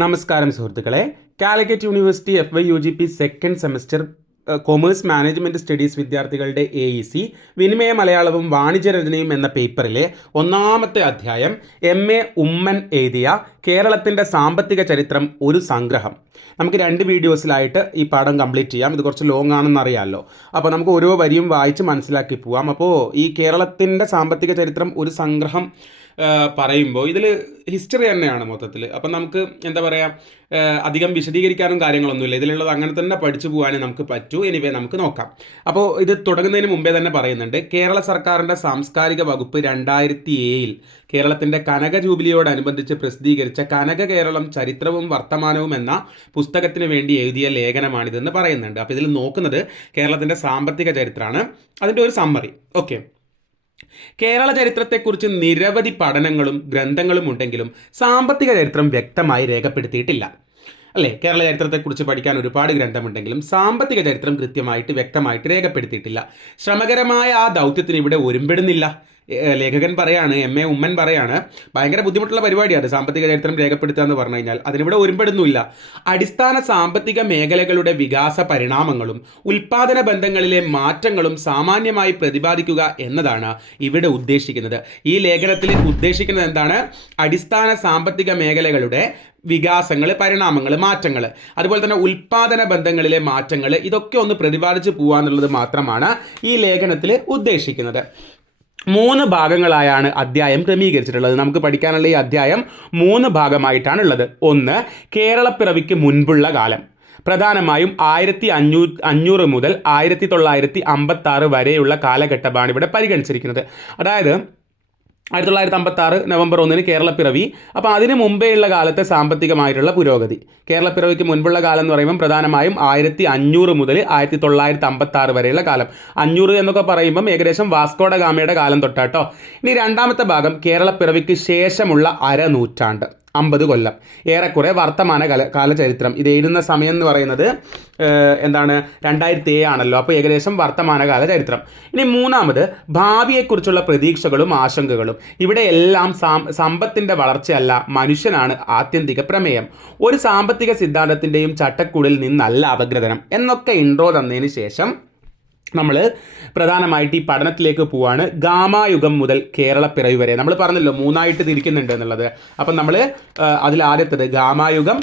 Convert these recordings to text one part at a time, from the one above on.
നമസ്കാരം സുഹൃത്തുക്കളെ. Calicut university FY/UGP second semester commerce management studies വിദ്യാർത്ഥികളുടെ AEC വിനിമയ മലയാളവും വാണിജ്യരചനയും എന്ന പേപ്പറിലെ ഒന്നാമത്തെ അധ്യായം MA ഉമ്മൻ എഴുതിയ കേരളത്തിൻ്റെ സാമ്പത്തിക ചരിത്രം ഒരു സംഗ്രഹം. നമുക്ക് 2 വീഡിയോസിലായിട്ട് ഈ പാഠം കംപ്ലീറ്റ് ചെയ്യാം. ഇത് കുറച്ച് ലോങ് ആണെന്നറിയാമല്ലോ. അപ്പോൾ നമുക്ക് ഓരോ വരിയും വായിച്ച് മനസ്സിലാക്കി പോവാം. അപ്പോൾ ഈ കേരളത്തിൻ്റെ സാമ്പത്തിക ചരിത്രം ഒരു സംഗ്രഹം പറയുമ്പോൾ ഇതിൽ ഹിസ്റ്ററി തന്നെയാണ് മൊത്തത്തിൽ. അപ്പം നമുക്ക് എന്താ പറയുക, അധികം വിശദീകരിക്കാനും കാര്യങ്ങളൊന്നുമില്ല. ഇതിലുള്ളത് അങ്ങനെ തന്നെ പഠിച്ചു പോകാനേ നമുക്ക് പറ്റൂ. എനിവേ നമുക്ക് നോക്കാം. അപ്പോൾ ഇത് തുടങ്ങുന്നതിന് മുമ്പേ തന്നെ പറയുന്നുണ്ട്, കേരള സർക്കാരിൻ്റെ സാംസ്കാരിക വകുപ്പ് 2007 കേരളത്തിൻ്റെ കനക ജൂബിലിയോടനുബന്ധിച്ച് പ്രസിദ്ധീകരിച്ച കനക കേരളം ചരിത്രവും വർത്തമാനവും എന്ന പുസ്തകത്തിന് വേണ്ടി എഴുതിയ ലേഖനമാണിതെന്ന് പറയുന്നുണ്ട്. അപ്പോൾ ഇതിൽ നോക്കുന്നത് കേരളത്തിൻ്റെ സാമ്പത്തിക ചരിത്രമാണ്. അതിൻ്റെ ഒരു സമ്മറി. ഓക്കെ, കേരള ചരിത്രത്തെക്കുറിച്ച് നിരവധി പഠനങ്ങളും ഗ്രന്ഥങ്ങളും ഉണ്ടെങ്കിലും സാമ്പത്തിക ചരിത്രം വ്യക്തമായി രേഖപ്പെടുത്തിയിട്ടില്ല. അല്ലേ? കേരള ചരിത്രത്തെക്കുറിച്ച് പഠിക്കാൻ ഒരുപാട് ഗ്രന്ഥമുണ്ടെങ്കിലും സാമ്പത്തിക ചരിത്രം കൃത്യമായിട്ട് വ്യക്തമായിട്ട് രേഖപ്പെടുത്തിയിട്ടില്ല. ശ്രമകരമായ ആ ദൗത്യത്തിന് ഇവിടെ ഒരുമ്പെടുന്നില്ല. ലേഖകൻ പറയാണ്, MA ഉമ്മൻ പറയാണ്, ഭയങ്കര ബുദ്ധിമുട്ടുള്ള പരിപാടിയാണ് സാമ്പത്തിക ചരിത്രം രേഖപ്പെടുത്തുക എന്ന് പറഞ്ഞു കഴിഞ്ഞാൽ. അതിനിവിടെ ഒരുമ്പെടുന്നില്ല. അടിസ്ഥാന സാമ്പത്തിക മേഖലകളുടെ വികാസ പരിണാമങ്ങളും ഉൽപാദന ബന്ധങ്ങളിലെ മാറ്റങ്ങളും സാമാന്യമായി പ്രതിപാദിക്കുക എന്നതാണ് ഇവിടെ ഉദ്ദേശിക്കുന്നത്. ഈ ലേഖനത്തിൽ ഉദ്ദേശിക്കുന്നത് എന്താണ്? അടിസ്ഥാന സാമ്പത്തിക മേഖലകളുടെ വികാസങ്ങൾ, പരിണാമങ്ങൾ, മാറ്റങ്ങൾ, അതുപോലെ തന്നെ ഉൽപാദന ബന്ധങ്ങളിലെ മാറ്റങ്ങൾ, ഇതൊക്കെ ഒന്ന് പ്രതിപാദിച്ച് പോകാന്നുള്ളത് മാത്രമാണ് ഈ ലേഖനത്തിൽ ഉദ്ദേശിക്കുന്നത്. 3 ഭാഗങ്ങളായാണ് അധ്യായം ക്രമീകരിച്ചിട്ടുള്ളത്. നമുക്ക് പഠിക്കാനുള്ള ഈ അധ്യായം 3 ഭാഗമായിട്ടാണുള്ളത്. 1, കേരളപ്പിറവിക്ക് മുൻപുള്ള കാലം. പ്രധാനമായും 1500 മുതൽ 1956 വരെയുള്ള കാലഘട്ടമാണ് ഇവിടെ പരിഗണിച്ചിരിക്കുന്നത്. അതായത് 1956 നവംബർ 1 കേരളപ്പിറവി. അപ്പോൾ അതിന് മുമ്പേയുള്ള കാലത്തെ സാമ്പത്തികമായിട്ടുള്ള പുരോഗതി. കേരളപ്പിറവിക്ക് മുൻപുള്ള കാലം എന്ന് പറയുമ്പം പ്രധാനമായും 1500 മുതൽ 1956 വരെയുള്ള കാലം. 500 എന്നൊക്കെ പറയുമ്പം ഏകദേശം വാസ്കോഡ ഗാമയുടെ കാലം തൊട്ടാട്ടോ. ഇനി രണ്ടാമത്തെ ഭാഗം കേരളപ്പിറവിക്ക് ശേഷമുള്ള അരനൂറ്റാണ്ട്, 50 കൊല്ലം, ഏറെക്കുറെ വർത്തമാന കാലചരിത്രം. ഇത് എഴുതുന്ന സമയം എന്ന് പറയുന്നത് 2007 ആണല്ലോ. അപ്പോൾ ഏകദേശം വർത്തമാനകാല ചരിത്രം. ഇനി മൂന്നാമത് ഭാവിയെക്കുറിച്ചുള്ള പ്രതീക്ഷകളും ആശങ്കകളും. ഇവിടെ എല്ലാം സമ്പത്തിൻ്റെ വളർച്ചയല്ല, മനുഷ്യനാണ് ആത്യന്തിക പ്രമേയം. ഒരു സാമ്പത്തിക സിദ്ധാന്തത്തിൻ്റെയും ചട്ടക്കൂടിൽ നിന്നല്ല അപഗ്രഥനം എന്നൊക്കെ ഇൻട്രോ തന്നതിന് ശേഷം നമ്മൾ പ്രധാനമായിട്ട് ഈ പഠനത്തിലേക്ക് പോവാണ്. ഗാമായുഗം മുതൽ കേരളപ്പിറവി വരെ. നമ്മൾ പറഞ്ഞല്ലോ 3ആയിട്ട് തിരിക്കുന്നുണ്ട് എന്നുള്ളത്. അപ്പം നമ്മൾ അതിലാദ്യത്തത് ഗാമായുഗം,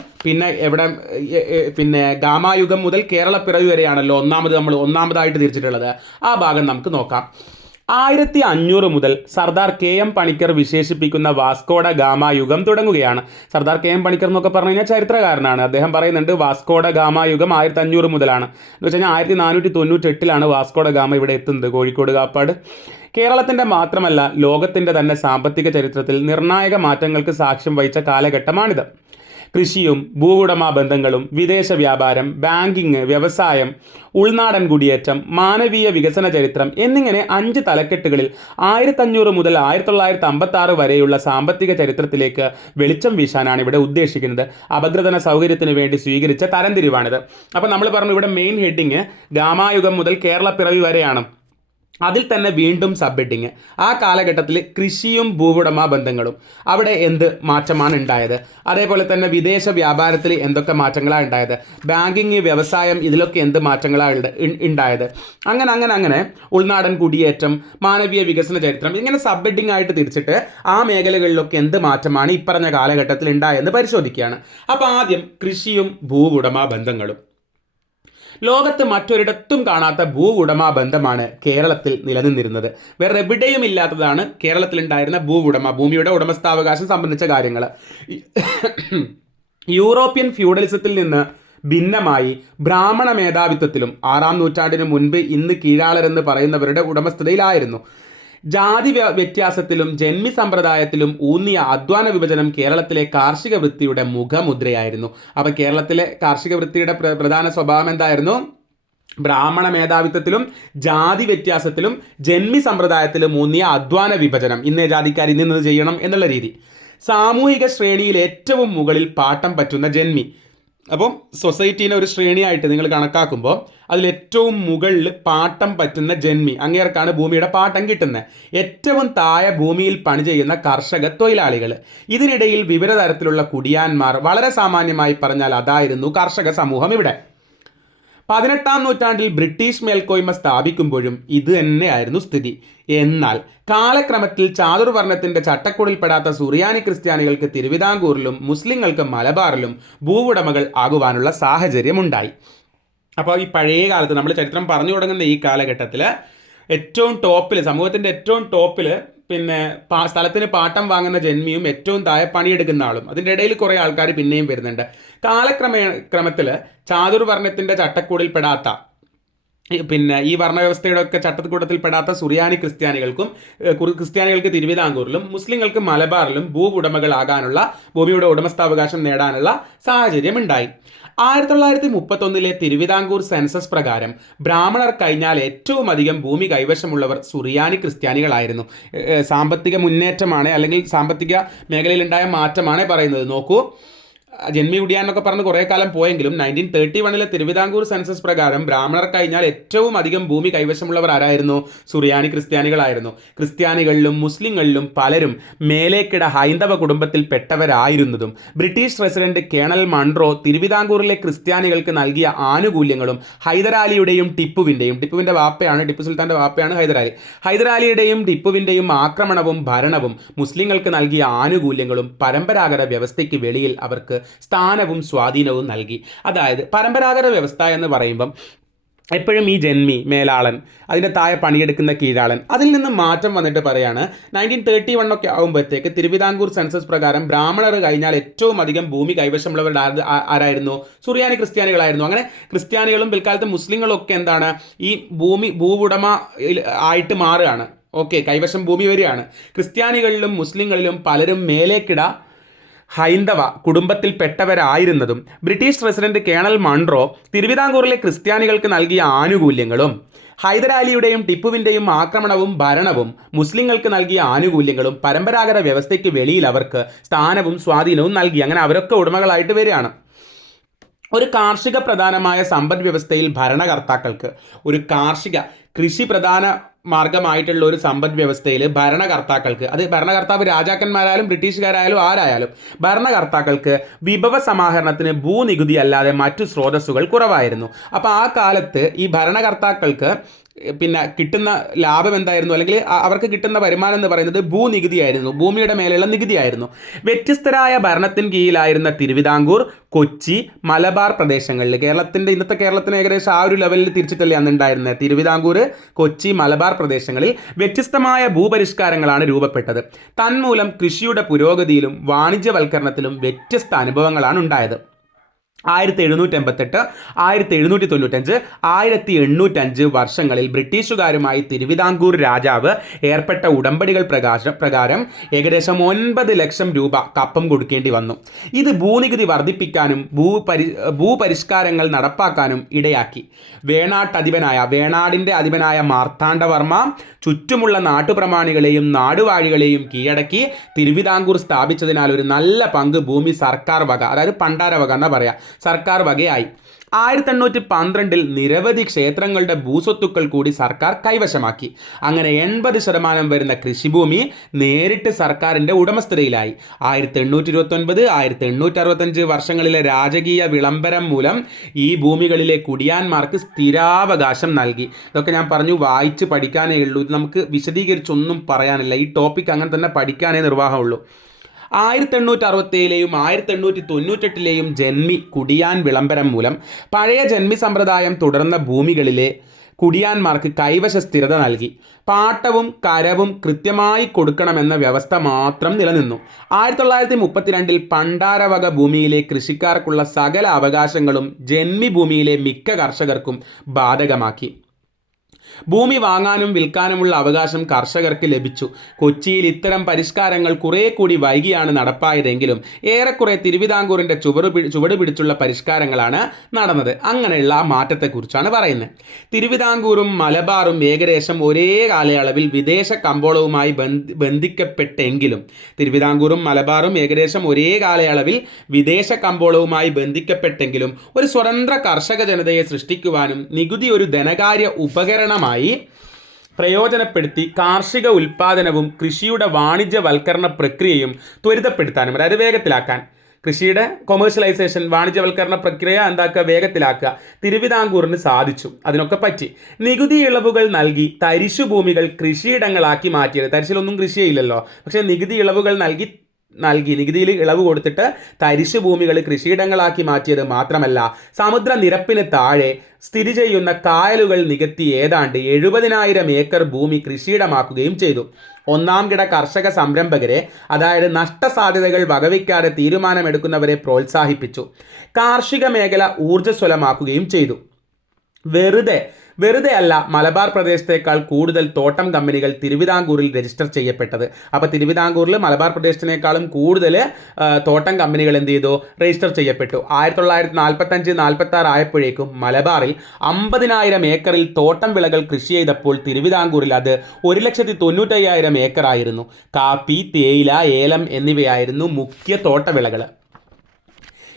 പിന്നെ ഗാമായുഗം മുതൽ കേരളപ്പിറവി വരെയാണല്ലോ ഒന്നാമതായിട്ട് തിരിച്ചിട്ടുള്ളത്. ആ ഭാഗം നമുക്ക് നോക്കാം. 1500 മുതൽ സർദാർ KM പണിക്കർ വിശേഷിപ്പിക്കുന്ന വാസ്കോഡ ഗാമ യുഗം തുടങ്ങുകയാണ്. സർദാർ KM പണിക്കർ എന്നൊക്കെ പറഞ്ഞു കഴിഞ്ഞാൽ ചരിത്രകാരനാണ്. അദ്ദേഹം പറയുന്നുണ്ട് വാസ്കോഡ ഗാമ യുഗം 1500 മുതലാണ്. എന്ന് വെച്ച് കഴിഞ്ഞാൽ 1498 വാസ്കോഡ ഗാമ ഇവിടെ എത്തുന്നത്, കോഴിക്കോട് കാപ്പാട്. കേരളത്തിൻ്റെ മാത്രമല്ല ലോകത്തിൻ്റെ തന്നെ സാമ്പത്തിക ചരിത്രത്തിൽ നിർണായക മാറ്റങ്ങൾക്ക് സാക്ഷ്യം വഹിച്ച കാലഘട്ടമാണിത്. കൃഷിയും ഭൂവുടമ ബന്ധങ്ങളും വിദേശ വ്യാപാരം, ബാങ്കിങ്, വ്യവസായം, ഉൾനാടൻ കുടിയേറ്റം, മാനവീയ വികസന ചരിത്രം എന്നിങ്ങനെ 5 തലക്കെട്ടുകളിൽ 1500 മുതൽ 1956 വരെയുള്ള സാമ്പത്തിക ചരിത്രത്തിലേക്ക് വെളിച്ചം വീശാനാണ് ഇവിടെ ഉദ്ദേശിക്കുന്നത്. അപഗ്രഥന സൗകര്യത്തിന് വേണ്ടി സ്വീകരിച്ച തരംതിരിവാണിത്. അപ്പോൾ നമ്മൾ പറഞ്ഞു ഇവിടെ മെയിൻ ഹെഡിങ് ഗാമായുഗം മുതൽ കേരളപ്പിറവി വരെയാണ്. അതിൽ തന്നെ വീണ്ടും സബ് ഹെഡിങ് ആ കാലഘട്ടത്തിൽ കൃഷിയും ഭൂവുടമ ബന്ധങ്ങളും, അവിടെ എന്ത് മാറ്റമാണ് ഉണ്ടായത്, അതേപോലെ തന്നെ വിദേശ വ്യാപാരത്തിൽ എന്തൊക്കെ മാറ്റങ്ങളാണ് ഉണ്ടായത്, ബാങ്കിങ്, വ്യവസായം, ഇതിലൊക്കെ എന്ത് മാറ്റങ്ങളാണ് ഉണ്ടായത്, അങ്ങനെ ഉൾനാടൻ കുടിയേറ്റം, മാനവീയ വികസന ചരിത്രം, ഇങ്ങനെ സബ് ഹെഡിങ് ആയിട്ട് തിരിച്ചിട്ട് ആ മേഖലകളിലൊക്കെ എന്ത് മാറ്റമാണ് ഇപ്പറഞ്ഞ കാലഘട്ടത്തിൽ ഉണ്ടായതെന്ന് പരിശോധിക്കുകയാണ്. അപ്പോൾ ആദ്യം കൃഷിയും ഭൂവുടമ ബന്ധങ്ങളും. ലോകത്ത് മറ്റൊരിടത്തും കാണാത്ത ഭൂവുടമ ബന്ധമാണ് കേരളത്തിൽ നിലനിന്നിരുന്നത്. വേറെ എവിടെയും ഇല്ലാത്തതാണ് കേരളത്തിലുണ്ടായിരുന്ന ഭൂമിയുടെ ഉടമസ്ഥാവകാശം സംബന്ധിച്ച കാര്യങ്ങൾ. യൂറോപ്യൻ ഫ്യൂഡലിസത്തിൽ നിന്ന് ഭിന്നമായി ബ്രാഹ്മണ മേധാവിത്വത്തിലും 6-ാം നൂറ്റാണ്ടിന് മുൻപ് ഇന്ന് കീഴാളരെന്ന് പറയുന്നവരുടെ ഉടമസ്ഥതയിലായിരുന്നു. ജാതി വ്യത്യാസത്തിലും ജന്മി സമ്പ്രദായത്തിലും ഊന്നിയ അധ്വാന വിഭജനം കേരളത്തിലെ കാർഷിക വൃത്തിയുടെ മുഖമുദ്രയായിരുന്നു. അപ്പം കേരളത്തിലെ കാർഷിക വൃത്തിയുടെ പ്രധാന സ്വഭാവം എന്തായിരുന്നു? ബ്രാഹ്മണ മേധാവിത്വത്തിലും ജാതി വ്യത്യാസത്തിലും ജന്മി സമ്പ്രദായത്തിലും ഊന്നിയ അധ്വാന വിഭജനം. ഇന്നേ ജാതിക്കാർ ഇന്നത് ചെയ്യണം എന്നുള്ള രീതി. സാമൂഹിക ശ്രേണിയിൽ ഏറ്റവും മുകളിൽ പാട്ടം പറ്റുന്ന ജന്മി. അപ്പം സൊസൈറ്റീനെ ഒരു ശ്രേണിയായിട്ട് നിങ്ങൾ കണക്കാക്കുമ്പോൾ അതിൽ ഏറ്റവും മുകളിൽ പാട്ടം പറ്റുന്ന ജന്മി, അങ്ങേർക്കാണ് ഭൂമിയുടെ പാട്ടം കിട്ടുന്നത്. ഏറ്റവും താഴെ ഭൂമിയിൽ പണി ചെയ്യുന്ന കർഷക തൊഴിലാളികൾ. ഇതിനിടയിൽ വിവിധ തരത്തിലുള്ള കുടിയാന്മാർ. വളരെ സാമാന്യമായി പറഞ്ഞാൽ അതായിരുന്നു കർഷക സമൂഹം ഇവിടെ. 18-ാം നൂറ്റാണ്ടിൽ ബ്രിട്ടീഷ് മേൽക്കോയ്മ സ്ഥാപിക്കുമ്പോഴും ഇത് തന്നെയായിരുന്നു സ്ഥിതി. എന്നാൽ കാലക്രമത്തിൽ ചാതുർവർണ്ണത്തിന്റെ ചട്ടക്കൂടിൽപ്പെടാത്ത സുറിയാനി ക്രിസ്ത്യാനികൾക്ക് തിരുവിതാംകൂറിലും മുസ്ലിങ്ങൾക്ക് മലബാറിലും ഭൂവുടമകൾ ആകുവാനുള്ള സാഹചര്യമുണ്ടായി. അപ്പോൾ ഈ പഴയ കാലത്ത് നമ്മൾ ചരിത്രം പറഞ്ഞു തുടങ്ങുന്ന ഈ കാലഘട്ടത്തിൽ ഏറ്റവും ടോപ്പിൽ, സമൂഹത്തിൻ്റെ ഏറ്റവും ടോപ്പിൽ പിന്നെ സ്ഥലത്തിന് പാട്ടം വാങ്ങുന്ന ജന്മിയും ഏറ്റവും താഴെ പണിയെടുക്കുന്ന ആളും, അതിൻ്റെ ഇടയിൽ കുറേ ആൾക്കാർ പിന്നെയും വരുന്നുണ്ട്. കാലക്രമത്തിൽ ചാതുർവർണ്ണത്തിൻ്റെ ചട്ടക്കൂടിൽപ്പെടാത്ത പിന്നെ ഈ വർണ്ണവ്യവസ്ഥയുടെ ഒക്കെ ചട്ടക്കൂടത്തിൽപ്പെടാത്ത സുറിയാനി ക്രിസ്ത്യാനികൾക്ക് തിരുവിതാംകൂറിലും മുസ്ലിങ്ങൾക്ക് മലബാറിലും ഭൂവുടമകളാകാനുള്ള, ഭൂമിയുടെ ഉടമസ്ഥാവകാശം നേടാനുള്ള സാഹചര്യം ഉണ്ടായി. 1931 തിരുവിതാംകൂർ സെൻസസ് പ്രകാരം ബ്രാഹ്മണർ കഴിഞ്ഞാൽ ഏറ്റവും അധികം ഭൂമി കൈവശമുള്ളവർ സുറിയാനി ക്രിസ്ത്യാനികളായിരുന്നു. സാമ്പത്തിക മുന്നേറ്റമാണ്, അല്ലെങ്കിൽ സാമ്പത്തിക മേഖലയിലുണ്ടായ മാറ്റമാണ് പറയുന്നത്. നോക്കൂ, ജന്മി കുടിയാനൊക്കെ പറഞ്ഞ് കുറേ കാലം പോയെങ്കിലും 1931 തിരുവിതാംകൂർ സെൻസസ് പ്രകാരം ബ്രാഹ്മണർ കഴിഞ്ഞാൽ ഏറ്റവും അധികം ഭൂമി കൈവശമുള്ളവർ ആരായിരുന്നു? സുറിയാനി ക്രിസ്ത്യാനികളായിരുന്നു. ക്രിസ്ത്യാനികളിലും മുസ്ലിങ്ങളിലും പലരും മേലേക്കിട ഹൈന്ദവ കുടുംബത്തിൽപ്പെട്ടവരായിരുന്നതും ബ്രിട്ടീഷ് റെസിഡന്റ് കേണൽ മൺട്രോ തിരുവിതാംകൂറിലെ ക്രിസ്ത്യാനികൾക്ക് നൽകിയ ആനുകൂല്യങ്ങളും ഹൈദരാലിയുടെയും ടിപ്പുവിൻ്റെ വാപ്പയാണ്, ടിപ്പു സുൽത്താൻ്റെ വാപ്പയാണ് ഹൈദരാലിയുടെയും ടിപ്പുവിൻ്റെയും ആക്രമണവും ഭരണവും മുസ്ലിങ്ങൾക്ക് നൽകിയ ആനുകൂല്യങ്ങളും പരമ്പരാഗത വ്യവസ്ഥയ്ക്ക് വെളിയിൽ അവർക്ക് സ്ഥാനവും സ്വാധീനവും നൽകി. അതായത് പരമ്പരാഗത വ്യവസ്ഥ എന്ന് പറയുമ്പം എപ്പോഴും ഈ ജന്മി, മേലാളൻ, അതിൻ്റെ താഴെ പണിയെടുക്കുന്ന കീഴാളൻ, അതിൽ നിന്ന് മാറ്റം വന്നിട്ട് പറയാണ് 1931 ഒക്കെ ആകുമ്പോഴത്തേക്ക് തിരുവിതാംകൂർ സെൻസസ് പ്രകാരം ബ്രാഹ്മണർ കഴിഞ്ഞാൽ ഏറ്റവും അധികം ഭൂമി കൈവശമുള്ളവരുടെ ആരായിരുന്നു? സുറിയാനി ക്രിസ്ത്യാനികളായിരുന്നു. അങ്ങനെ ക്രിസ്ത്യാനികളും പിൽക്കാലത്ത് മുസ്ലിങ്ങളും ഒക്കെ എന്താണ്, ഈ ഭൂവുടമ ആയിട്ട് മാറുകയാണ്. ഓക്കെ, കൈവശം ഭൂമി വരികയാണ്. ക്രിസ്ത്യാനികളിലും മുസ്ലിങ്ങളിലും പലരും മേലേക്കിട ഹൈന്ദവ കുടുംബത്തിൽപ്പെട്ടവരായിരുന്നതും ബ്രിട്ടീഷ് റെസിഡന്റ് കേണൽ മൺട്രോ തിരുവിതാംകൂറിലെ ക്രിസ്ത്യാനികൾക്ക് നൽകിയ ആനുകൂല്യങ്ങളും ഹൈദരാലിയുടെയും ടിപ്പുവിൻ്റെയും ആക്രമണവും ഭരണവും മുസ്ലിങ്ങൾക്ക് നൽകിയ ആനുകൂല്യങ്ങളും പരമ്പരാഗത വ്യവസ്ഥയ്ക്ക് വെളിയിൽ അവർക്ക് സ്ഥാനവും സ്വാധീനവും നൽകി. അങ്ങനെ അവരൊക്കെ ഉടമകളായിട്ട് വരികയാണ്. ഒരു കാർഷിക പ്രധാനമായ സമ്പദ് വ്യവസ്ഥയിൽ ഭരണകർത്താക്കൾക്ക്, ഒരു കൃഷി പ്രധാന മാർഗമായിട്ടുള്ള ഒരു സമ്പദ് വ്യവസ്ഥയിൽ ഭരണകർത്താക്കൾക്ക്, അത് ഭരണകർത്താവ് രാജാക്കന്മാരായാലും ബ്രിട്ടീഷുകാരായാലും ആരായാലും, ഭരണകർത്താക്കൾക്ക് വിഭവ സമാഹരണത്തിന് ഭൂനികുതി അല്ലാതെ മറ്റു സ്രോതസ്സുകൾ കുറവായിരുന്നു. അപ്പോൾ ആ കാലത്ത് ഈ ഭരണകർത്താക്കൾക്ക് പിന്നെ കിട്ടുന്ന ലാഭം എന്തായിരുന്നു, അല്ലെങ്കിൽ അവർക്ക് കിട്ടുന്ന വരുമാനം എന്ന് പറയുന്നത് ഭൂനികുതിയായിരുന്നു, ഭൂമിയുടെ മേലുള്ള നികുതിയായിരുന്നു. വ്യത്യസ്തരായ ഭരണത്തിന് കീഴിലായിരുന്ന തിരുവിതാംകൂർ, കൊച്ചി, മലബാർ പ്രദേശങ്ങളിൽ, ഇന്നത്തെ കേരളത്തിന് ഏകദേശം ആ ഒരു ലെവലിൽ തിരിച്ചിട്ടല്ലേ അന്നുണ്ടായിരുന്നത്. തിരുവിതാംകൂർ, കൊച്ചി, മലബാർ പ്രദേശങ്ങളിൽ വ്യത്യസ്തമായ ഭൂപരിഷ്കാരങ്ങളാണ് രൂപപ്പെട്ടത്. തന്മൂലം കൃഷിയുടെ പുരോഗതിയിലും വാണിജ്യവൽക്കരണത്തിലും വ്യത്യസ്ത അനുഭവങ്ങളാണ് ഉണ്ടായത്. 1788, 1795, 1805 വർഷങ്ങളിൽ ബ്രിട്ടീഷുകാരുമായി തിരുവിതാംകൂർ രാജാവ് ഏർപ്പെട്ട ഉടമ്പടികൾ പ്രകാരം ഏകദേശം 9 ലക്ഷം രൂപ കപ്പം കൊടുക്കേണ്ടി വന്നു. ഇത് ഭൂനികുതി വർദ്ധിപ്പിക്കാനും ഭൂപരിഷ്കാരങ്ങൾ നടപ്പാക്കാനും ഇടയാക്കി. വേണാടിൻ്റെ അധിപനായ മാർത്താണ്ഡവർമ്മ ചുറ്റുമുള്ള നാട്ടുപ്രമാണികളെയും നാടുവാഴികളെയും കീഴടക്കി തിരുവിതാംകൂർ സ്ഥാപിച്ചതിനാൽ ഒരു നല്ല പങ്ക് ഭൂമി സർക്കാർ വക, അതായത് പണ്ടാര വക എന്നാ പറയാ, സർക്കാർ വകയായി. 1812 നിരവധി ക്ഷേത്രങ്ങളുടെ ഭൂസ്വത്തുക്കൾ കൂടി സർക്കാർ കൈവശമാക്കി. അങ്ങനെ 80% വരുന്ന കൃഷിഭൂമി നേരിട്ട് സർക്കാരിൻ്റെ ഉടമസ്ഥതയിലായി. 1829, 1865 വർഷങ്ങളിലെ രാജകീയ വിളംബരം മൂലം ഈ ഭൂമികളിലെ കുടിയാന്മാർക്ക് സ്ഥിരാവകാശം നൽകി. ഇതൊക്കെ ഞാൻ പറഞ്ഞു, വായിച്ച് പഠിക്കാനേ ഉള്ളൂ, ഇത് നമുക്ക് വിശദീകരിച്ചൊന്നും പറയാനില്ല. ഈ ടോപ്പിക് അങ്ങനെ തന്നെ പഠിക്കാനേ നിർവാഹമുള്ളൂ. 1867 1898 ജന്മി കുടിയാൻ വിളംബരം മൂലം പഴയ ജന്മി സമ്പ്രദായം തുടർന്ന ഭൂമികളിലെ കുടിയാന്മാർക്ക് കൈവശ സ്ഥിരത നൽകി. പാട്ടവും കരവും കൃത്യമായി കൊടുക്കണമെന്ന വ്യവസ്ഥ മാത്രം നിലനിന്നു. 1932 പണ്ടാരവക ഭൂമിയിലെ കൃഷിക്കാർക്കുള്ള സകല അവകാശങ്ങളും ജന്മി ഭൂമിയിലെ മിക്ക കർഷകർക്കും ബാധകമാക്കി. ഭൂമി വാങ്ങാനും വിൽക്കാനുമുള്ള അവകാശം കർഷകർക്ക് ലഭിച്ചു. കൊച്ചിയിൽ ഇത്തരം പരിഷ്കാരങ്ങൾ കുറേ കൂടി വൈകിയാണ് നടപ്പായതെങ്കിലും ഏറെക്കുറെ തിരുവിതാംകൂറിൻ്റെ ചുവട് പിടിച്ചുള്ള പരിഷ്കാരങ്ങളാണ് നടന്നത്. അങ്ങനെയുള്ള ആ മാറ്റത്തെക്കുറിച്ചാണ് പറയുന്നത്. തിരുവിതാംകൂറും മലബാറും ഏകദേശം ഒരേ കാലയളവിൽ വിദേശ കമ്പോളവുമായി ബന്ധിക്കപ്പെട്ടെങ്കിലും വിദേശ കമ്പോളവുമായി ബന്ധിക്കപ്പെട്ടെങ്കിലും ഒരു സ്വതന്ത്ര കർഷക ജനതയെ സൃഷ്ടിക്കുവാനും നികുതി ഒരു ധനകാര്യ ഉപകരണമായി പ്രയോജനപ്പെടുത്തി കാർഷിക ഉൽപ്പാദനവും കൃഷിയുടെ വാണിജ്യവൽക്കരണ പ്രക്രിയയും ത്വരിതപ്പെടുത്താനും, അതായത് വേഗത്തിലാക്കാൻ, കൃഷിയുടെ കൊമേഴ്ഷ്യലൈസേഷൻ, വാണിജ്യവൽക്കരണ പ്രക്രിയ വേഗത്തിലാക്കുക തിരുവിതാംകൂറിന് സാധിച്ചു. അതിനൊക്കെ പറ്റി. നികുതി ഇളവുകൾ നൽകി തരിശു ഭൂമികൾ കൃഷിയിടങ്ങളാക്കി മാറ്റിയത്. തരിശിലൊന്നും കൃഷിയില്ലല്ലോ, പക്ഷേ നികുതി ഇളവുകൾ നൽകി നികുതിയിൽ ഇളവ് കൊടുത്തിട്ട് തരിശു ഭൂമികൾ കൃഷിയിടങ്ങളാക്കി മാറ്റിയത് മാത്രമല്ല, സമുദ്രനിരപ്പിന് താഴെ സ്ഥിതി ചെയ്യുന്ന കായലുകൾ നികത്തി ഏതാണ്ട് 70,000 ഏക്കർ ഭൂമി കൃഷിയിടമാക്കുകയും ചെയ്തു. ഒന്നാം കിട കർഷക സംരംഭകരെ, അതായത് നഷ്ടസാധ്യതകൾ വകവയ്ക്കാതെ തീരുമാനമെടുക്കുന്നവരെ പ്രോത്സാഹിപ്പിച്ചു. കാർഷിക മേഖല ഊർജ്ജസ്വലമാക്കുകയും ചെയ്തു. വെറുതെ അല്ല മലബാർ പ്രദേശത്തേക്കാൾ കൂടുതൽ തോട്ടം കമ്പനികൾ തിരുവിതാംകൂറിൽ രജിസ്റ്റർ ചെയ്യപ്പെട്ടത്. അപ്പോൾ തിരുവിതാംകൂറിൽ മലബാർ പ്രദേശത്തിനേക്കാളും കൂടുതൽ തോട്ടം കമ്പനികൾ എന്ത് ചെയ്തു? രജിസ്റ്റർ ചെയ്യപ്പെട്ടു. 1945-46 ആയപ്പോഴേക്കും മലബാറിൽ 50,000 ഏക്കറിൽ തോട്ടം വിളകൾ കൃഷി ചെയ്തപ്പോൾ തിരുവിതാംകൂറിൽ അത് 1,95,000 ഏക്കറായിരുന്നു. കാപ്പി, തേയില, ഏലം എന്നിവയായിരുന്നു മുഖ്യ തോട്ടവിളകൾ.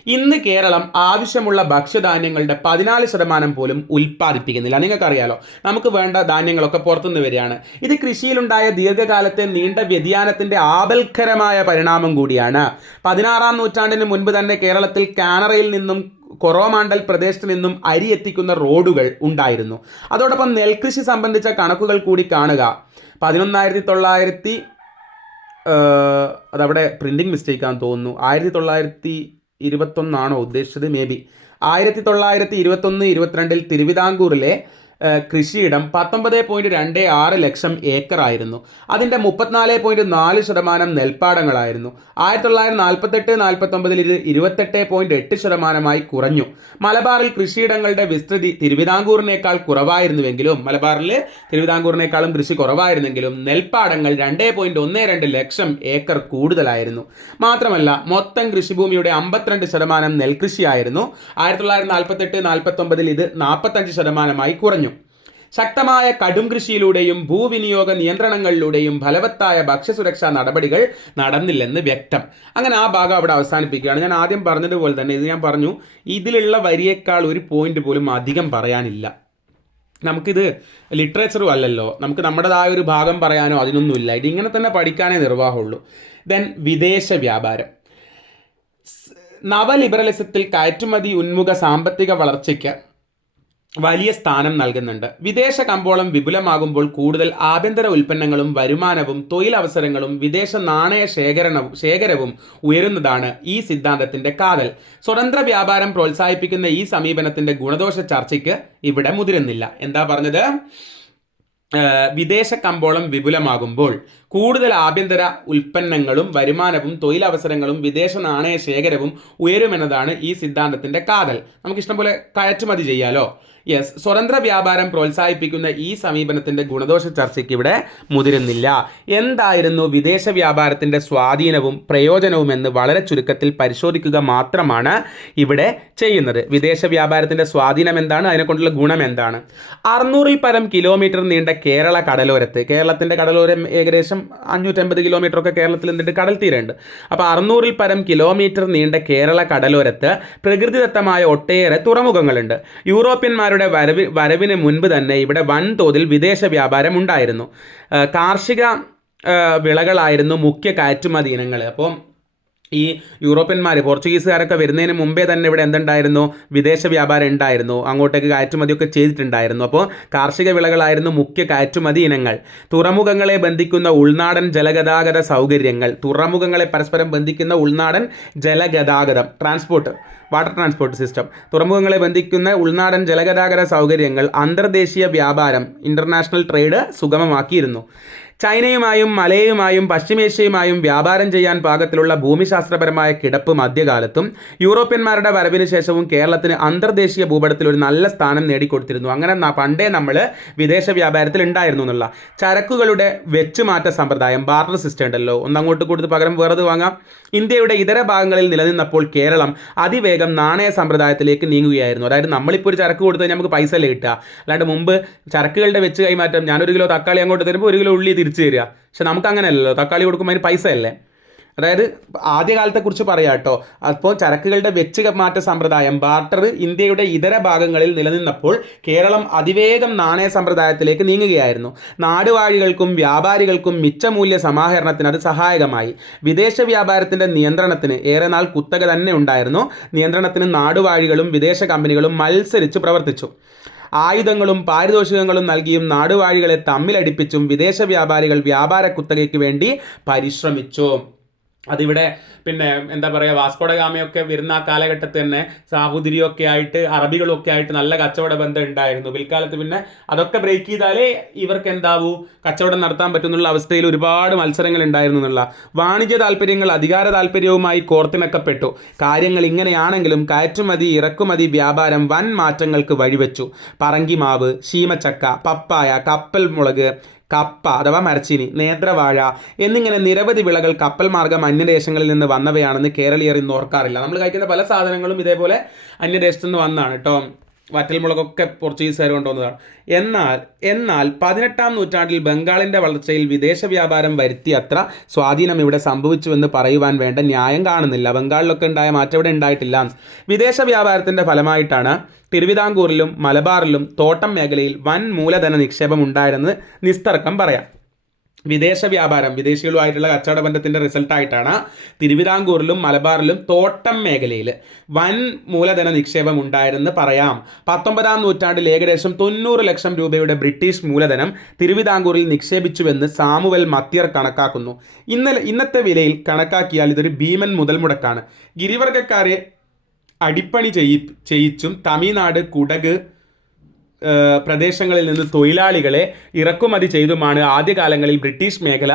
ഇന്ന് കേരളം ആവശ്യമുള്ള ഭക്ഷ്യധാന്യങ്ങളുടെ 14% പോലും ഉൽപ്പാദിപ്പിക്കുന്നില്ല. നിങ്ങൾക്കറിയാലോ, നമുക്ക് വേണ്ട ധാന്യങ്ങളൊക്കെ പുറത്തുനിന്ന് വരികയാണ്. ഇത് കൃഷിയിലുണ്ടായ ദീർഘകാലത്തെ നീണ്ട വ്യതിയാനത്തിൻ്റെ ആപൽക്കരമായ പരിണാമം കൂടിയാണ്. 16-ാം നൂറ്റാണ്ടിന് മുൻപ് തന്നെ കേരളത്തിൽ കാനറയിൽ നിന്നും കൊറോമാണ്ടൽ പ്രദേശത്ത് നിന്നും അരി എത്തിക്കുന്ന റോഡുകൾ ഉണ്ടായിരുന്നു. അതോടൊപ്പം നെൽകൃഷി സംബന്ധിച്ച കണക്കുകൾ കൂടി കാണുക. 1900 അതവിടെ പ്രിൻറ്റിംഗ് മിസ്റ്റേക്കാന്ന് തോന്നുന്നു, 1921 ഉദ്ദേശിച്ചത്, മേ ബി 1921-22 തിരുവിതാംകൂറിലെ കൃഷിയിടം 19.26 ലക്ഷം ഏക്കറായിരുന്നു. അതിൻ്റെ 34.4% നെൽപ്പാടങ്ങളായിരുന്നു. 1948-49 ഇത് 28.8% കുറഞ്ഞു. മലബാറിൽ കൃഷിയിടങ്ങളുടെ വിസ്തൃതി തിരുവിതാംകൂറിനേക്കാൾ കുറവായിരുന്നുവെങ്കിലും തിരുവിതാംകൂറിനേക്കാളും കൃഷി കുറവായിരുന്നെങ്കിലും നെൽപ്പാടങ്ങൾ 2.12 ലക്ഷം ഏക്കർ കൂടുതലായിരുന്നു. മാത്രമല്ല മൊത്തം കൃഷിഭൂമിയുടെ 52% നെൽകൃഷിയായിരുന്നു. 1948-49 ഇത് 45% കുറഞ്ഞു. ശക്തമായ കടും കൃഷിയിലൂടെയും ഭൂവിനിയോഗ നിയന്ത്രണങ്ങളിലൂടെയും ഫലവത്തായ ഭക്ഷ്യസുരക്ഷാ നടപടികൾ നടന്നില്ലെന്ന് വ്യക്തം. അങ്ങനെ ആ ഭാഗം അവിടെ അവസാനിപ്പിക്കുകയാണ്. ഞാൻ ആദ്യം പറഞ്ഞതുപോലെ തന്നെ ഇത് ഞാൻ പറഞ്ഞു, ഇതിലുള്ള വരിയേക്കാൾ ഒരു പോയിന്റ് പോലും അധികം പറയാനില്ല. നമുക്കിത് ലിറ്ററേച്ചറും അല്ലല്ലോ, നമുക്ക് നമ്മുടേതായ ഒരു ഭാഗം പറയാനോ അതിനൊന്നുമില്ല. ഇതിങ്ങനെ തന്നെ പഠിക്കാനേ നിർവാഹമുള്ളൂ. ദെൻ വിദേശ വ്യാപാരം. നവലിബറലിസത്തിൽ കയറ്റുമതി ഉന്മുഖ സാമ്പത്തിക വളർച്ചയ്ക്ക് വലിയ സ്ഥാനം നൽകുന്നുണ്ട്. വിദേശ കമ്പോളം വിപുലമാകുമ്പോൾ കൂടുതൽ ആഭ്യന്തര ഉൽപ്പന്നങ്ങളും വരുമാനവും തൊഴിലവസരങ്ങളും വിദേശ നാണയ ശേഖരവും ഉയരുന്നതാണ് ഈ സിദ്ധാന്തത്തിൻ്റെ കാതൽ. സ്വതന്ത്ര വ്യാപാരം പ്രോത്സാഹിപ്പിക്കുന്ന ഈ സമീപനത്തിൻ്റെ ഗുണദോഷ ചർച്ചയ്ക്ക് ഇവിടെ മുതിരുന്നില്ല. എന്താ പറഞ്ഞത്? വിദേശ കമ്പോളം വിപുലമാകുമ്പോൾ കൂടുതൽ ആഭ്യന്തര ഉൽപ്പന്നങ്ങളും വരുമാനവും തൊഴിലവസരങ്ങളും വിദേശ നാണയ ശേഖരവും ഉയരുമെന്നതാണ് ഈ സിദ്ധാന്തത്തിൻ്റെ കാതൽ. നമുക്കിഷ്ടം പോലെ കയറ്റുമതി ചെയ്യാലോ. യെസ്, സ്വതന്ത്ര വ്യാപാരം പ്രോത്സാഹിപ്പിക്കുന്ന ഈ സമീപനത്തിൻ്റെ ഗുണദോഷ ചർച്ചയ്ക്ക് ഇവിടെ മുതിരുന്നില്ല. എന്തായിരുന്നു വിദേശ വ്യാപാരത്തിൻ്റെ സ്വാധീനവും പ്രയോജനവുമെന്ന് വളരെ ചുരുക്കത്തിൽ പരിശോധിക്കുക മാത്രമാണ് ഇവിടെ ചെയ്യുന്നത്. വിദേശ വ്യാപാരത്തിൻ്റെ സ്വാധീനം എന്താണ്, അതിനെക്കൊണ്ടുള്ള ഗുണം എന്താണ്? 600-ൽ പരം കിലോമീറ്റർ നീണ്ട കേരള കടലോരത്ത്, കേരളത്തിൻ്റെ കടലോരം ഏകദേശം 550 കിലോമീറ്ററൊക്കെ കേരളത്തിൽ നിന്നിട്ട് കടൽ തീരമുണ്ട്. അപ്പോൾ 600-ൽ പരം കിലോമീറ്റർ നീണ്ട കേരള കടലോരത്ത് പ്രകൃതിദത്തമായ ഒട്ടേറെ തുറമുഖങ്ങളുണ്ട്. യൂറോപ്യന്മാരുടെ വരവിന് മുൻപ് തന്നെ ഇവിടെ വൻതോതിൽ വിദേശ വ്യാപാരം ഉണ്ടായിരുന്നു. കാർഷിക വിളകളായിരുന്നു മുഖ്യ കയറ്റുമതി ഇനങ്ങൾ. അപ്പോൾ ഈ യൂറോപ്യന്മാർ, പോർച്ചുഗീസുകാരൊക്കെ വരുന്നതിന് മുമ്പേ തന്നെ ഇവിടെ എന്തുണ്ടായിരുന്നു? വിദേശ വ്യാപാരം ഉണ്ടായിരുന്നു, അങ്ങോട്ടേക്ക് കയറ്റുമതിയൊക്കെ ചെയ്തിട്ടുണ്ടായിരുന്നു. അപ്പോൾ കാർഷിക വിളകളായിരുന്നു മുഖ്യ കയറ്റുമതി ഇനങ്ങൾ. തുറമുഖങ്ങളെ ബന്ധിക്കുന്ന ഉൾനാടൻ ജലഗതാഗത സൗകര്യങ്ങൾ, തുറമുഖങ്ങളെ പരസ്പരം ബന്ധിക്കുന്ന ഉൾനാടൻ ജലഗതാഗതം, വാട്ടർ ട്രാൻസ്പോർട്ട് സിസ്റ്റം, തുറമുഖങ്ങളെ ബന്ധിക്കുന്ന ഉൾനാടൻ ജലഗതാഗത സൗകര്യങ്ങൾ അന്തർദേശീയ വ്യാപാരം, ഇൻ്റർനാഷണൽ ട്രേഡ് സുഗമമാക്കിയിരുന്നു. ചൈനയുമായും മലയുമായും പശ്ചിമേഷ്യയുമായും വ്യാപാരം ചെയ്യാൻ പാകത്തിലുള്ള ഭൂമിശാസ്ത്രപരമായ കിടപ്പ് മധ്യകാലത്തും യൂറോപ്യന്മാരുടെ വരവിന് ശേഷവും കേരളത്തിന് അന്തർദേശീയ ഭൂപടത്തിൽ ഒരു നല്ല സ്ഥാനം നേടിക്കൊടുത്തിരുന്നു. അങ്ങനെ പണ്ടേ നമ്മൾ വിദേശ വ്യാപാരത്തിൽ ഉണ്ടായിരുന്നു എന്നുള്ള ചരക്കുകളുടെ വെച്ചുമാറ്റ സമ്പ്രദായം, ബാർട്ടർ സിസ്റ്റം ഉണ്ടല്ലോ, ഒന്നങ്ങോട്ട് കൊടുത്ത് പകരം വേറത് വാങ്ങാം. ഇന്ത്യയുടെ ഇതര ഭാഗങ്ങളിൽ നിലനിന്നപ്പോൾ കേരളം അതിവേഗം നാണയ സമ്പ്രദായത്തിലേക്ക് നീങ്ങുകയായിരുന്നു. അതായത് നമ്മളിപ്പോൾ ഒരു ചരക്ക് കൊടുത്ത് കഴിഞ്ഞാൽ നമുക്ക് പൈസ അല്ലേ കിട്ടുക, അല്ലാണ്ട് മുമ്പ് ചരക്കുകളുടെ വെച്ച് കൈമാറ്റം, ഞാനൊരു കിലോ തക്കാളി അങ്ങോട്ട് തരുമ്പോൾ 1 കിലോ ഉള്ളി തിരിച്ചു തരിക. പക്ഷെ നമുക്ക് അങ്ങനെയല്ലല്ലോ, തക്കാളി കൊടുക്കുമ്പോൾ അതിന് പൈസ അല്ലേ. അതായത് ആദ്യകാലത്തെക്കുറിച്ച് പറയാം കേട്ടോ. അപ്പോൾ ചരക്കുകളുടെ വെച്ച് മാറ്റ സമ്പ്രദായം, ബാർട്ടർ ഇന്ത്യയുടെ ഇതര ഭാഗങ്ങളിൽ നിലനിന്നപ്പോൾ കേരളം അതിവേഗം നാണയ സമ്പ്രദായത്തിലേക്ക് നീങ്ങുകയായിരുന്നു. നാടുവാഴികൾക്കും വ്യാപാരികൾക്കും മിച്ചമൂല്യ സമാഹരണത്തിന് അത് സഹായകമായി. വിദേശ വ്യാപാരത്തിൻ്റെ നിയന്ത്രണത്തിന് ഏറെ നാൾ കുത്തക തന്നെ ഉണ്ടായിരുന്നു. നിയന്ത്രണത്തിന് നാടുവാഴികളും വിദേശ കമ്പനികളും മത്സരിച്ച് പ്രവർത്തിച്ചു. ആയുധങ്ങളും പാരിതോഷികങ്ങളും നൽകിയും നാടുവാഴികളെ തമ്മിലടിപ്പിച്ചും വിദേശ വ്യാപാരികൾ വ്യാപാര കുത്തകയ്ക്ക് വേണ്ടി പരിശ്രമിച്ചു. അതിവിടെ പിന്നെ എന്താ പറയുക, വാസ്കോഡ ഗാമയൊക്കെ വരുന്ന ആ കാലഘട്ടത്തിൽ തന്നെ സാഹുദിരിയൊക്കെ ആയിട്ട് അറബികളൊക്കെ ആയിട്ട് നല്ല കച്ചവട ബന്ധം ഉണ്ടായിരുന്നു. പിൽക്കാലത്ത് പിന്നെ അതൊക്കെ ബ്രേക്ക് ചെയ്താലേ ഇവർക്ക് എന്താവൂ കച്ചവടം നടത്താൻ പറ്റുന്നുള്ള അവസ്ഥയിൽ ഒരുപാട് മത്സരങ്ങൾ ഉണ്ടായിരുന്നു എന്നുള്ള. വാണിജ്യ താല്പര്യങ്ങൾ അധികാര താല്പര്യവുമായി കോർത്തിണക്കപ്പെട്ടു. കാര്യങ്ങൾ ഇങ്ങനെയാണെങ്കിലും കയറ്റുമതി ഇറക്കുമതി വ്യാപാരം വൻ മാറ്റങ്ങൾക്ക് വഴിവെച്ചു. പറങ്കിമാവ്, ശീമച്ചക്ക, പപ്പായ, കപ്പൽ മുളക്, കപ്പ അഥവാ മരച്ചീനി, നേന്ത്രവാഴ എന്നിങ്ങനെ നിരവധി വിളകൾ കപ്പൽ മാർഗം അന്യദേശങ്ങളിൽ നിന്ന് വന്നവയാണെന്ന് കേരളീയർ ഇന്ന് ഓർക്കാറില്ല. നമ്മൾ കഴിക്കുന്ന പല സാധനങ്ങളും ഇതേപോലെ അന്യദേശത്തു നിന്ന് വന്നതാണ് കേട്ടോ. വറ്റൽമുളകൊക്കെ പോർച്ചുഗീസുകാർ കൊണ്ടുവന്നതാണ്. എന്നാൽ 18-ാം നൂറ്റാണ്ടിൽ ബംഗാളിൻ്റെ വളർച്ചയിൽ വിദേശ വ്യാപാരം വരുത്തി അത്ര സ്വാധീനം ഇവിടെ സംഭവിച്ചുവെന്ന് പറയുവാൻ വേണ്ട ന്യായം കാണുന്നില്ല. ബംഗാളിലൊക്കെ ഉണ്ടായ മാറ്റം ഇവിടെ ഉണ്ടായിട്ടില്ല. വിദേശ വ്യാപാരത്തിൻ്റെ ഫലമായിട്ടാണ് തിരുവിതാംകൂറിലും മലബാറിലും തോട്ടം മേഖലയിൽ വൻ മൂലധന നിക്ഷേപം ഉണ്ടായിരുന്നത് നിസ്തർക്കം പറയാം. വിദേശ വ്യാപാരം, വിദേശികളുമായിട്ടുള്ള കച്ചവട ബന്ധത്തിൻ്റെ റിസൾട്ടായിട്ടാണ് തിരുവിതാംകൂറിലും മലബാറിലും തോട്ടം മേഖലയിൽ വൻ മൂലധന നിക്ഷേപം ഉണ്ടായിരുന്നെന്ന് പറയാം. 19-ാം നൂറ്റാണ്ടിൽ ഏകദേശം 90 ലക്ഷം രൂപയുടെ ബ്രിട്ടീഷ് മൂലധനം തിരുവിതാംകൂറിൽ നിക്ഷേപിച്ചുവെന്ന് സാമുവൽ മത്യർ കണക്കാക്കുന്നു. ഇന്നത്തെ വിലയിൽ കണക്കാക്കിയാൽ ഇതൊരു ഭീമൻ മുതൽ മുടക്കാണ്. ഗിരിവർഗക്കാരെ അടിപ്പണി ചെയ്യിച്ചും തമിഴ്നാട്, കുടക് പ്രദേശങ്ങളിൽ നിന്ന് തൊഴിലാളികളെ ഇറക്കുമതി ചെയ്തുമാണ് ആദ്യകാലങ്ങളിൽ ബ്രിട്ടീഷ് മേഖല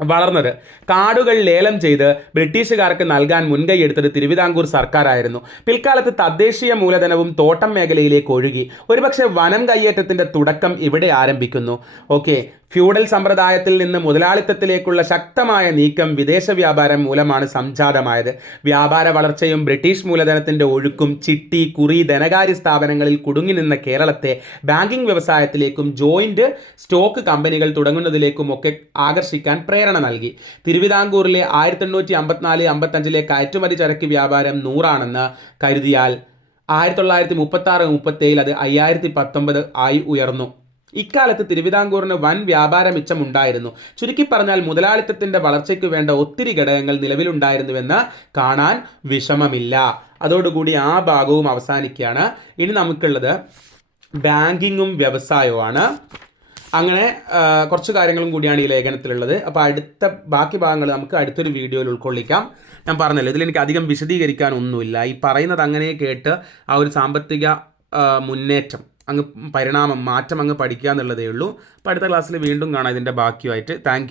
വളർന്നത്. കാടുകൾ ലേലം ചെയ്ത് ബ്രിട്ടീഷുകാർക്ക് നൽകാൻ മുൻകൈയെടുത്തത് തിരുവിതാംകൂർ സർക്കാരായിരുന്നു. പിൽക്കാലത്ത് തദ്ദേശീയ മൂലധനവും തോട്ടം മേഖലയിലേക്ക് ഒഴുകി. ഒരുപക്ഷെ വനം കയ്യേറ്റത്തിൻ്റെ തുടക്കം ഇവിടെ ആരംഭിക്കുന്നു. ഓക്കെ, ഫ്യൂഡൽ സമ്പ്രദായത്തിൽ നിന്ന് മുതലാളിത്തത്തിലേക്കുള്ള ശക്തമായ നീക്കം വിദേശ വ്യാപാരം മൂലമാണ് സംജാതമായത്. വ്യാപാര വളർച്ചയും ബ്രിട്ടീഷ് മൂലധനത്തിൻ്റെ ഒഴുക്കും ചിട്ടി, കുറി, ധനകാര്യ സ്ഥാപനങ്ങളിൽ കുടുങ്ങി നിന്ന കേരളത്തെ ബാങ്കിംഗ് വ്യവസായത്തിലേക്കും ജോയിന്റ് സ്റ്റോക്ക് കമ്പനികൾ തുടങ്ങുന്നതിലേക്കും ഒക്കെ ആകർഷിക്കാൻ പ്രേരണ നൽകി. തിരുവിതാംകൂറിലെ 1854-55 കയറ്റുമതി ചരക്ക് വ്യാപാരം 100 കരുതിയാൽ 1936-37 അത് 5019 ആയി ഉയർന്നു. ഇക്കാലത്ത് തിരുവിതാംകൂറിന് വൻ വ്യാപാര മിച്ചമുണ്ടായിരുന്നു. ചുരുക്കി പറഞ്ഞാൽ മുതലാളിത്തത്തിൻ്റെ വളർച്ചയ്ക്ക് വേണ്ട ഒത്തിരി ഘടകങ്ങൾ നിലവിലുണ്ടായിരുന്നുവെന്ന് കാണാൻ വിഷമമില്ല. അതോടുകൂടി ആ ഭാഗവും അവസാനിക്കുകയാണ്. ഇനി നമുക്കുള്ളത് ബാങ്കിങ്ങും വ്യവസായവുമാണ്. അങ്ങനെ കുറച്ച് കാര്യങ്ങളും കൂടിയാണ് ഈ ലേഖനത്തിലുള്ളത്. അപ്പോൾ ബാക്കി ഭാഗങ്ങൾ നമുക്ക് അടുത്തൊരു വീഡിയോയിൽ ഉൾക്കൊള്ളിക്കാം. ഞാൻ പറഞ്ഞല്ലോ, ഇതിലെനിക്ക് അധികം വിശദീകരിക്കാനൊന്നുമില്ല. ഈ പറയുന്നത് അങ്ങനെ കേട്ട് ആ ഒരു സാമ്പത്തിക മുന്നേറ്റം മാറ്റം അങ്ങ് പഠിക്കുക എന്നുള്ളതേ ഉള്ളൂ. അപ്പോൾ അടുത്ത ക്ലാസ്സിൽ വീണ്ടും കാണാം ഇതിൻ്റെ ബാക്കിയുമായിട്ട്. താങ്ക്